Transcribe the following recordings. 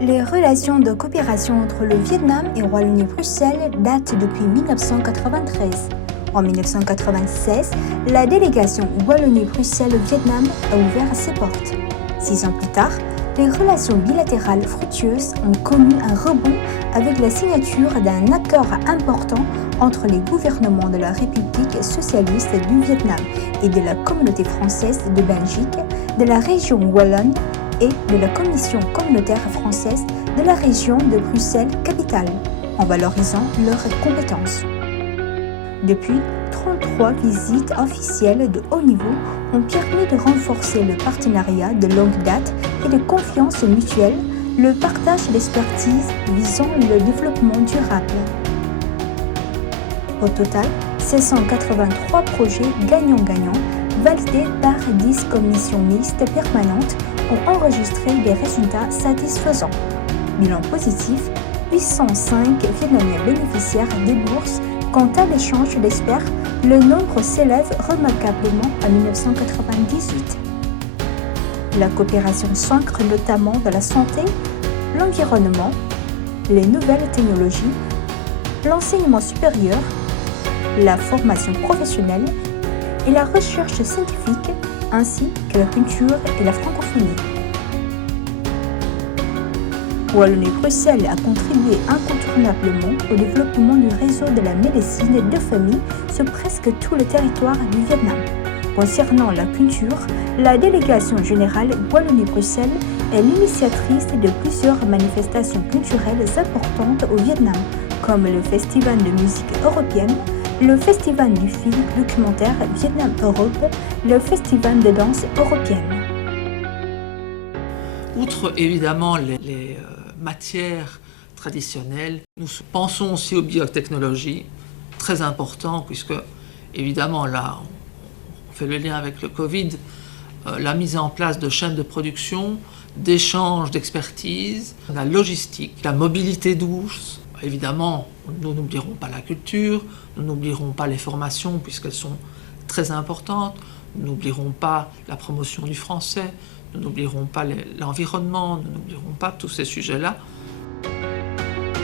Les relations de coopération entre le Vietnam et le Wallonie-Bruxelles datent depuis 1993. En 1996, la délégation Wallonie-Bruxelles-Vietnam a ouvert ses portes. 6 ans plus tard, les relations bilatérales fructueuses ont connu un rebond avec la signature d'un accord important entre les gouvernements de la République socialiste du Vietnam et de la communauté française de Belgique, de la région wallonne et de la Commission communautaire française de la région de Bruxelles-Capitale, en valorisant leurs compétences. Depuis, 33 visites officielles de haut niveau ont permis de renforcer le partenariat de longue date et de confiance mutuelle, le partage d'expertise visant le développement durable. Au total, 683 projets gagnants-gagnants validés par 10 commissions mixtes permanentes ont enregistré des résultats satisfaisants. Bilan positif, 805 Vietnamiens bénéficiaires des bourses. Quant à l'échange d'experts, le nombre s'élève remarquablement à 1998. La coopération s'ancre notamment dans la santé, l'environnement, les nouvelles technologies, l'enseignement supérieur, la formation professionnelle et la recherche scientifique, ainsi que la culture et la francophonie. Wallonie-Bruxelles a contribué incontournablement au développement du réseau de la médecine de famille sur presque tout le territoire du Vietnam. Concernant la culture, la délégation générale Wallonie-Bruxelles est l'initiatrice de plusieurs manifestations culturelles importantes au Vietnam, comme le Festival de musique européenne, le Festival du film documentaire Vietnam-Europe, le Festival de danse européenne. Outre évidemment les matières traditionnelles, nous pensons aussi aux biotechnologies, très important puisque évidemment là on fait le lien avec le Covid, la mise en place de chaînes de production, d'échanges d'expertise, la logistique, la mobilité douce. Évidemment, nous n'oublierons pas la culture, nous n'oublierons pas les formations puisqu'elles sont très importantes, nous n'oublierons pas la promotion du français, nous n'oublierons pas l'environnement, nous n'oublierons pas tous ces sujets-là.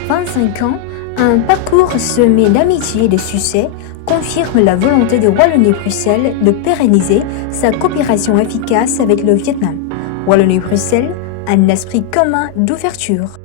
25 ans, un parcours semé d'amitié et de succès confirme la volonté de Wallonie-Bruxelles de pérenniser sa coopération efficace avec le Vietnam. Wallonie-Bruxelles, un esprit commun d'ouverture.